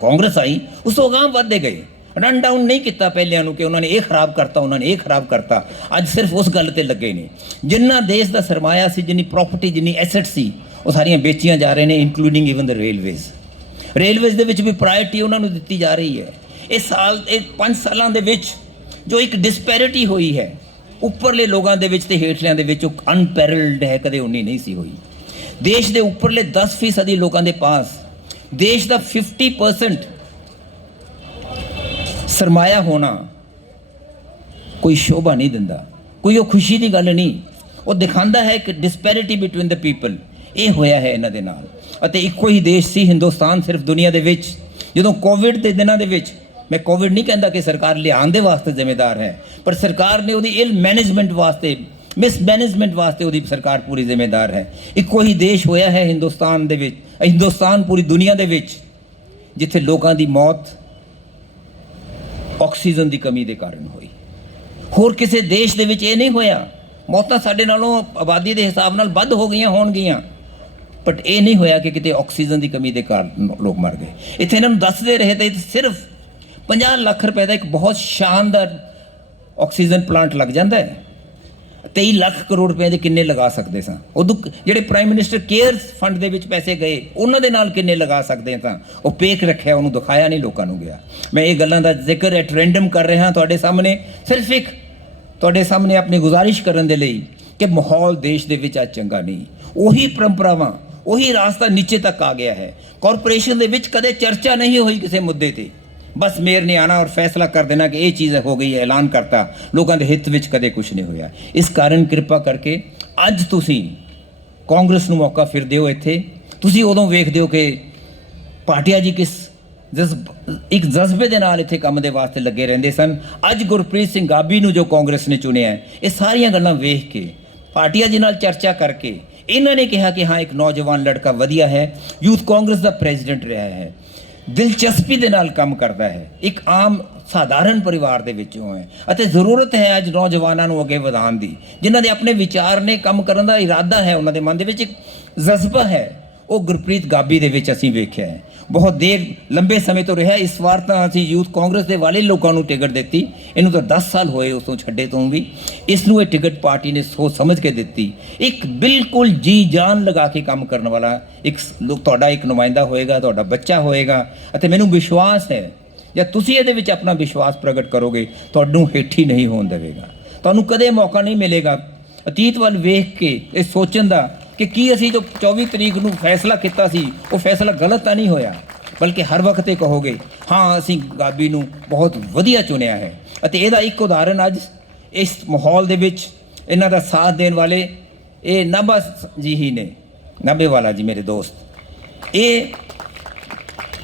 ਕਾਂਗਰਸ ਆਈ, ਉਸ ਤੋਂ ਅਗਾਂਹ ਵੱਧਦੇ ਗਏ। ਰਨ ਡਾਊਨ ਨਹੀਂ ਕੀਤਾ ਪਹਿਲਿਆਂ ਨੂੰ ਕਿ ਉਹਨਾਂ ਨੇ ਇਹ ਖਰਾਬ ਕਰਤਾ, ਉਹਨਾਂ ਨੇ ਇਹ ਖਰਾਬ ਕਰਤਾ। ਅੱਜ ਸਿਰਫ ਉਸ ਗੱਲ ਤੇ ਲੱਗੇ ਨੇ, ਜਿੰਨਾ ਦੇਸ਼ ਦਾ ਸਰਮਾਇਆ ਸੀ, ਜਿੰਨੀ ਪ੍ਰਾਪਰਟੀ, ਜਿੰਨੀ ਐਸੈਟ ਸੀ, ਉਹ ਸਾਰੀਆਂ ਵੇਚੀਆਂ ਜਾ ਰਹੇ ਨੇ, ਇਨਕਲੂਡਿੰਗ ਈਵਨ ਦ ਰੇਲਵੇਜ਼ ਦੇ ਵਿੱਚ ਵੀ ਪ੍ਰਾਇਰਟੀ ਉਹਨਾਂ ਨੂੰ ਦਿੱਤੀ ਜਾ ਰਹੀ ਹੈ। ਇਹ 5 ਸਾਲਾਂ ਦੇ ਵਿੱਚ ਜੋ ਇੱਕ ਡਿਸਪੈਰਿਟੀ ਹੋਈ ਹੈ ਉੱਪਰਲੇ ਲੋਕਾਂ ਦੇ ਵਿੱਚ ਤੇ ਹੇਠਲਿਆਂ ਦੇ ਵਿੱਚ, ਉਹ ਅਨਪੈਰਲਡ ਹੈ, ਕਦੇ ਉਨੀ ਨਹੀਂ ਸੀ ਹੋਈ। ਦੇਸ਼ ਦੇ ਉੱਪਰਲੇ 10% ਲੋਕਾਂ ਦੇ ਪਾਸ ਦੇਸ਼ ਦਾ 50% ਸਰਮਾਇਆ ਹੋਣਾ ਕੋਈ ਸ਼ੋਭਾ ਨਹੀਂ ਦਿੰਦਾ, ਕੋਈ ਉਹ ਖੁਸ਼ੀ ਦੀ ਗੱਲ ਨਹੀਂ। ਉਹ ਦਿਖਾਉਂਦਾ ਹੈ ਕਿ ਡਿਸਪੈਰਿਟੀ ਬਿਟਵੀਨ ਦ ਪੀਪਲ। ਇਹ ਹੋਇਆ ਹੈ ਇਹਨਾਂ ਦੇ ਨਾਲ। ਅਤੇ ਇੱਕੋ ਹੀ ਦੇਸ਼ ਸੀ ਹਿੰਦੁਸਤਾਨ ਸਿਰਫ ਦੁਨੀਆ ਦੇ ਵਿੱਚ, ਜਦੋਂ ਕੋਵਿਡ ਦੇ ਦਿਨਾਂ ਦੇ ਵਿੱਚ, ਮੈਂ ਕੋਵਿਡ ਨਹੀਂ ਕਹਿੰਦਾ ਕਿ ਸਰਕਾਰ ਲਿਆਉਣ ਦੇ ਵਾਸਤੇ ਜ਼ਿੰਮੇਦਾਰ ਹੈ, ਪਰ ਸਰਕਾਰ ਨੇ ਉਹਦੀ ਇਲ ਮੈਨੇਜਮੈਂਟ ਵਾਸਤੇ, ਮਿਸਮੈਨੇਜਮੈਂਟ ਵਾਸਤੇ ਉਹਦੀ ਸਰਕਾਰ ਪੂਰੀ ਜ਼ਿੰਮੇਦਾਰ ਹੈ। ਇੱਕੋ ਹੀ ਦੇਸ਼ ਹੋਇਆ ਹੈ ਹਿੰਦੁਸਤਾਨ ਦੇ ਵਿੱਚ, ਹਿੰਦੁਸਤਾਨ ਪੂਰੀ ਦੁਨੀਆ ਦੇ ਵਿੱਚ, ਜਿੱਥੇ ਲੋਕਾਂ ਦੀ ਮੌਤ ਆਕਸੀਜਨ ਦੀ ਕਮੀ ਦੇ ਕਾਰਨ ਹੋਈ। ਹੋਰ ਕਿਸੇ ਦੇਸ਼ ਦੇ ਵਿੱਚ ਇਹ ਨਹੀਂ ਹੋਇਆ। ਮੌਤਾਂ ਸਾਡੇ ਨਾਲੋਂ ਆਬਾਦੀ ਦੇ ਹਿਸਾਬ ਨਾਲ ਵੱਧ ਹੋ ਗਈਆਂ ਹੋਣਗੀਆਂ, ਬਟ ਇਹ ਨਹੀਂ ਹੋਇਆ ਕਿ ਕਿਤੇ ਆਕਸੀਜਨ ਦੀ ਕਮੀ ਦੇ ਕਾਰਨ ਲੋਕ ਮਰ ਗਏ। ਇੱਥੇ ਇਹਨਾਂ ਨੂੰ ਦੱਸਦੇ ਰਹੇ ਤਾਂ ਸਿਰਫ 50 ਲੱਖ ਰੁਪਏ ਦਾ ਇੱਕ ਬਹੁਤ ਸ਼ਾਨਦਾਰ ਆਕਸੀਜਨ ਪਲਾਂਟ ਲੱਗ ਜਾਂਦਾ ਹੈ। 23 ਲੱਖ ਕਰੋੜ ਰੁਪਏ ਦੇ ਕਿੰਨੇ ਲਗਾ ਸਕਦੇ ਸਾਂ? ਉਦੋਂ ਜਿਹੜੇ ਪ੍ਰਾਈਮ ਮਿਨਿਸਟਰ ਕੇਅਰਸ ਫੰਡ ਦੇ ਵਿੱਚ ਪੈਸੇ ਗਏ, ਉਹਨਾਂ ਦੇ ਨਾਲ ਕਿੰਨੇ ਲਗਾ ਸਕਦੇ ਤਾਂ? ਉਹ ਪੇਕ ਰੱਖਿਆ, ਉਹਨੂੰ ਦਿਖਾਇਆ ਨਹੀਂ ਲੋਕਾਂ ਨੂੰ ਗਿਆ। ਮੈਂ ਇਹ ਗੱਲਾਂ ਦਾ ਜ਼ਿਕਰ ਐਟ ਰੈਂਡਮ ਕਰ ਰਿਹਾ ਤੁਹਾਡੇ ਸਾਹਮਣੇ, ਸਿਰਫ ਇੱਕ ਤੁਹਾਡੇ ਸਾਹਮਣੇ ਆਪਣੀ ਗੁਜ਼ਾਰਿਸ਼ ਕਰਨ ਦੇ ਲਈ ਕਿ ਮਾਹੌਲ ਦੇਸ਼ ਦੇ ਵਿੱਚ ਅੱਜ ਚੰਗਾ ਨਹੀਂ। ਉਹੀ ਪਰੰਪਰਾਵਾਂ, ਉਹੀ ਰਾਸਤਾ ਨੀਚੇ ਤੱਕ ਆ ਗਿਆ ਹੈ। ਕਾਰਪੋਰੇਸ਼ਨ ਦੇ ਵਿੱਚ ਕਦੇ ਚਰਚਾ ਨਹੀਂ ਹੋਈ ਕਿਸੇ ਮੁੱਦੇ ਤੇ, ਬਸ ਮੇਅਰ ਨੇ ਆਣਾ ਔਰ ਫੈਸਲਾ ਕਰ ਦੇਣਾ ਕਿ ਇਹ ਚੀਜ਼ ਹੋ ਗਈ ਹੈ, ਐਲਾਨ ਕਰਤਾ। ਲੋਕਾਂ ਦੇ ਹਿੱਤ ਵਿੱਚ ਕਦੇ ਕੁਝ ਨਹੀਂ ਹੋਇਆ। ਇਸ ਕਾਰਨ ਕਿਰਪਾ ਕਰਕੇ ਅੱਜ ਤੁਸੀਂ ਕਾਂਗਰਸ ਨੂੰ ਮੌਕਾ ਫਿਰ ਦਿਓ। ਇੱਥੇ ਤੁਸੀਂ ਉਦੋਂ ਵੇਖਦੇ ਹੋ ਕਿ ਭਾਟੀਆ ਜੀ ਕਿਸ ਇੱਕ ਜਜ਼ਬੇ ਦੇ ਨਾਲ ਇੱਥੇ ਕੰਮ ਦੇ ਵਾਸਤੇ ਲੱਗੇ ਰਹਿੰਦੇ ਸਨ। ਅੱਜ ਗੁਰਪ੍ਰੀਤ ਸਿੰਘ ਗਾਬੀ ਨੂੰ ਜੋ ਕਾਂਗਰਸ ਨੇ ਚੁਣਿਆ, ਇਹ ਸਾਰੀਆਂ ਗੱਲਾਂ ਵੇਖ ਕੇ, ਭਾਟੀਆ ਜੀ ਨਾਲ ਚਰਚਾ ਕਰਕੇ, ਇਹਨਾਂ ਨੇ ਕਿਹਾ ਕਿ ਹਾਂ ਇੱਕ ਨੌਜਵਾਨ ਲੜਕਾ ਵਧੀਆ ਹੈ, ਯੂਥ ਕਾਂਗਰਸ ਦਾ ਪ੍ਰੈਜ਼ੀਡੈਂਟ ਰਿਹਾ ਹੈ, ਦਿਲਚਸਪੀ ਦੇ ਨਾਲ ਕੰਮ ਕਰਦਾ ਹੈ, ਇੱਕ ਆਮ ਸਾਧਾਰਨ ਪਰਿਵਾਰ ਦੇ ਵਿੱਚੋਂ ਹੈ, ਅਤੇ ਜ਼ਰੂਰਤ ਹੈ ਅੱਜ ਨੌਜਵਾਨਾਂ ਨੂੰ ਅੱਗੇ ਵਧਾਉਣ ਦੀ, ਜਿਨ੍ਹਾਂ ਦੇ ਆਪਣੇ ਵਿਚਾਰ ਨੇ, ਕੰਮ ਕਰਨ ਦਾ ਇਰਾਦਾ ਹੈ, ਉਹਨਾਂ ਦੇ ਮਨ ਦੇ ਵਿੱਚ ਇੱਕ ਜਜ਼ਬਾ ਹੈ। ਉਹ ਗੁਰਪ੍ਰੀਤ ਗਾਬੀ ਦੇ ਵਿੱਚ ਅਸੀਂ ਵੇਖਿਆ ਹੈ। ਬਹੁਤ ਦੇਰ ਲੰਬੇ ਸਮੇਂ ਤੋਂ ਰਿਹਾ। ਇਸ ਵਾਰ ਤਾਂ ਅਸੀਂ ਯੂਥ ਕਾਂਗਰਸ ਦੇ ਵਾਲੇ ਲੋਕਾਂ ਨੂੰ ਟਿਕਟ ਦਿੱਤੀ, ਇਹਨੂੰ ਤਾਂ 10 ਸਾਲ ਹੋਏ ਉਸ ਤੋਂ ਛੱਡੇ ਤੋਂ ਵੀ। ਇਸ ਨੂੰ ਇਹ ਟਿਕਟ ਪਾਰਟੀ ਨੇ ਸੋਚ ਸਮਝ ਕੇ ਦਿੱਤੀ। ਇੱਕ ਬਿਲਕੁਲ ਜੀ ਜਾਨ ਲਗਾ ਕੇ ਕੰਮ ਕਰਨ ਵਾਲਾ ਇੱਕ ਤੁਹਾਡਾ ਇੱਕ ਨੁਮਾਇੰਦਾ ਹੋਏਗਾ, ਤੁਹਾਡਾ ਬੱਚਾ ਹੋਏਗਾ, ਅਤੇ ਮੈਨੂੰ ਵਿਸ਼ਵਾਸ ਹੈ ਜੇ ਤੁਸੀਂ ਇਹਦੇ ਵਿੱਚ ਆਪਣਾ ਵਿਸ਼ਵਾਸ ਪ੍ਰਗਟ ਕਰੋਗੇ, ਤੁਹਾਨੂੰ ਹੇਠੀ ਨਹੀਂ ਹੋਣ ਦੇਵੇਗਾ। ਤੁਹਾਨੂੰ ਕਦੇ ਮੌਕਾ ਨਹੀਂ ਮਿਲੇਗਾ ਅਤੀਤ ਵੱਲ ਵੇਖ ਕੇ ਇਹ ਸੋਚਣ ਦਾ ਕਿ ਕੀ ਅਸੀਂ ਜੋ 24 ਤਰੀਕ ਨੂੰ ਫੈਸਲਾ ਕੀਤਾ ਸੀ ਉਹ ਫੈਸਲਾ ਗਲਤ ਤਾਂ ਨਹੀਂ ਹੋਇਆ, ਬਲਕਿ ਹਰ ਵਕਤ ਇਹ ਕਹੋਗੇ ਹਾਂ ਅਸੀਂ ਗਾਬੀ ਨੂੰ ਬਹੁਤ ਵਧੀਆ ਚੁਣਿਆ ਹੈ। ਅਤੇ ਇਹਦਾ ਇੱਕ ਉਦਾਹਰਨ ਅੱਜ ਇਸ ਮਾਹੌਲ ਦੇ ਵਿੱਚ ਇਹਨਾਂ ਦਾ ਸਾਥ ਦੇਣ ਵਾਲੇ ਇਹ ਨਾਭਾ ਜੀ ਹੀ ਨੇ। ਨਾਭੇ ਵਾਲਾ ਜੀ ਮੇਰੇ ਦੋਸਤ, ਇਹ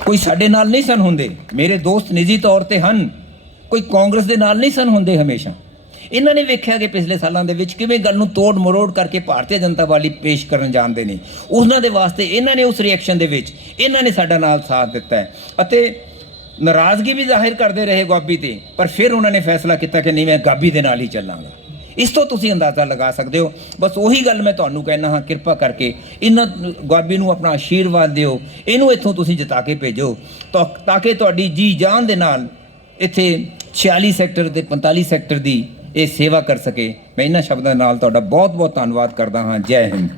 ਕੋਈ ਸਾਡੇ ਨਾਲ ਨਹੀਂ ਸਨ ਹੁੰਦੇ, ਮੇਰੇ ਦੋਸਤ ਨਿੱਜੀ ਤੌਰ ਤੇ ਹਨ, ਕੋਈ ਕਾਂਗਰਸ ਦੇ ਨਾਲ ਨਹੀਂ ਸਨ ਹੁੰਦੇ ਹਮੇਸ਼ਾ। ਇਹਨਾਂ ਨੇ ਵੇਖਿਆ ਕਿ ਪਿਛਲੇ ਸਾਲਾਂ ਦੇ ਵਿੱਚ ਕਿਵੇਂ ਗੱਲ ਨੂੰ ਤੋੜ ਮਰੋੜ ਕਰਕੇ ਭਾਰਤੀ ਜਨਤਾ ਪਾਰਟੀ ਪੇਸ਼ ਕਰਨ ਜਾਣਦੇ ਨੇ। ਉਹਨਾਂ ਦੇ ਵਾਸਤੇ ਇਹਨਾਂ ਨੇ ਉਸ ਰਿਐਕਸ਼ਨ ਦੇ ਵਿੱਚ ਇਹਨਾਂ ਨੇ ਸਾਡਾ ਨਾਲ ਸਾਥ ਦਿੱਤਾ ਹੈ ਅਤੇ ਨਾਰਾਜ਼ਗੀ ਵੀ ਜ਼ਾਹਿਰ ਕਰਦੇ ਰਹੇ ਗਾਬੀ ਤੇ, ਪਰ ਫਿਰ ਉਹਨਾਂ ਨੇ ਫੈਸਲਾ ਕੀਤਾ ਕਿ ਨਹੀਂ, ਮੈਂ ਗਾਬੀ ਦੇ ਨਾਲ ਹੀ ਚੱਲਾਂਗਾ। ਇਸ ਤੋਂ ਤੁਸੀਂ ਅੰਦਾਜ਼ਾ ਲਗਾ ਸਕਦੇ ਹੋ। ਬਸ ਉਹੀ ਗੱਲ ਮੈਂ ਤੁਹਾਨੂੰ ਕਹਿਣਾ ਹਾਂ, ਕਿਰਪਾ ਕਰਕੇ ਇਹਨਾਂ ਗਾਬੀ ਨੂੰ ਆਪਣਾ ਆਸ਼ੀਰਵਾਦ ਦਿਓ, ਇਹਨੂੰ ਇੱਥੋਂ ਤੁਸੀਂ ਜਿਤਾ ਕੇ ਭੇਜੋ ਤਾਂ ਕਿ ਤੁਹਾਡੀ ਜੀ ਜਾਨ ਦੇ ਨਾਲ ਇੱਥੇ 46 ਸੈਕਟਰ ਤੇ 45 ਸੈਕਟਰ ਦੀ ਇਹ ਸੇਵਾ ਕਰ ਸਕੇ। ਮੈਂ ਇਹਨਾਂ ਸ਼ਬਦਾਂ ਨਾਲ ਤੁਹਾਡਾ ਬਹੁਤ ਬਹੁਤ ਧੰਨਵਾਦ ਕਰਦਾ ਹਾਂ। ਜੈ ਹਿੰਦ।